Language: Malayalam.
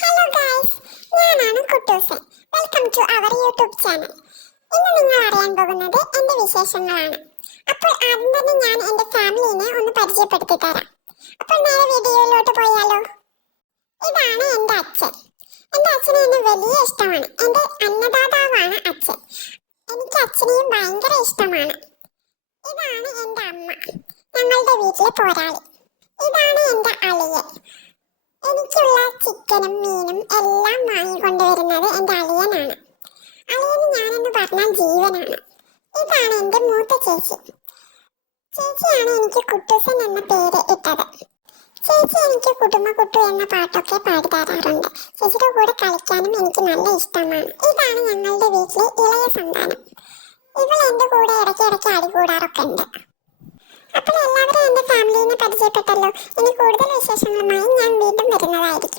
ഹലോ ഗൈസ്, ഞാനാണ് Kuttoosan. Welcome to our YouTube channel. ഇന്ന് നിങ്ങൾ അറിയാൻ പോകുന്നത് എന്റെ വിശേഷങ്ങളാണ്. അപ്പോൾ ആദ്യം തന്നെ ഞാൻ എന്റെ ഫാമിലിനെ ഒന്ന് പരിചയപ്പെടുത്തി തരാം. അപ്പോൾ നേരെ വീഡിയോയിലോട്ട് പോയാലോ. ഇതാണ് എന്റെ അച്ഛൻ. എന്റെ അച്ഛന് എന്നെ വലിയ ഇഷ്ടമാണ്. എന്റെ അന്നദാതാവാണ് അച്ഛൻ. എനിക്ക് അച്ഛനെയും ഭയങ്കര ഇഷ്ടമാണ്. ഇതാണ് എന്റെ അമ്മ, ഞങ്ങളുടെ വീട്ടിലെ പോരാളി. ഇതാണ് എന്റെ അളിയൻ. എനിക്കുള്ള ചിക്കനും മീനും എല്ലാം വാങ്ങിക്കൊണ്ടുവരുന്നത് എൻ്റെ അളിയനാണ്. അളിയന് ഞാനെന്ന് പറഞ്ഞാൽ ജീവനാണ്. ഇതാണ് എൻ്റെ മൂത്ത ചേച്ചി. ചേച്ചിയാണ് എനിക്ക് കുട്ടൂസൻ എന്ന പേര് ഇട്ടത്. ചേച്ചി എനിക്ക് കുടുംബ കുട്ടു എന്ന പാട്ടൊക്കെ പാടിത്തരാറുണ്ട്. ചേച്ചിയുടെ കൂടെ കളിക്കാനും എനിക്ക് നല്ല ഇഷ്ടമാണ്. ഇതാണ് ഞങ്ങളുടെ വീട്ടിലെ ഇളയ സന്താനം. ഇവൾ എൻ്റെ കൂടെ ഇടയ്ക്ക് അടികൂടാറൊക്കെ ഉണ്ട്. അപ്പോൾ എല്ലാവരും എൻ്റെ ഫാമിലിനെ പരിചയപ്പെട്ടല്ലോ. ഇനി കൂടുതൽ വിശേഷങ്ങളുമായി ഞാൻ വീണ്ടും വരുന്നതായിരിക്കും.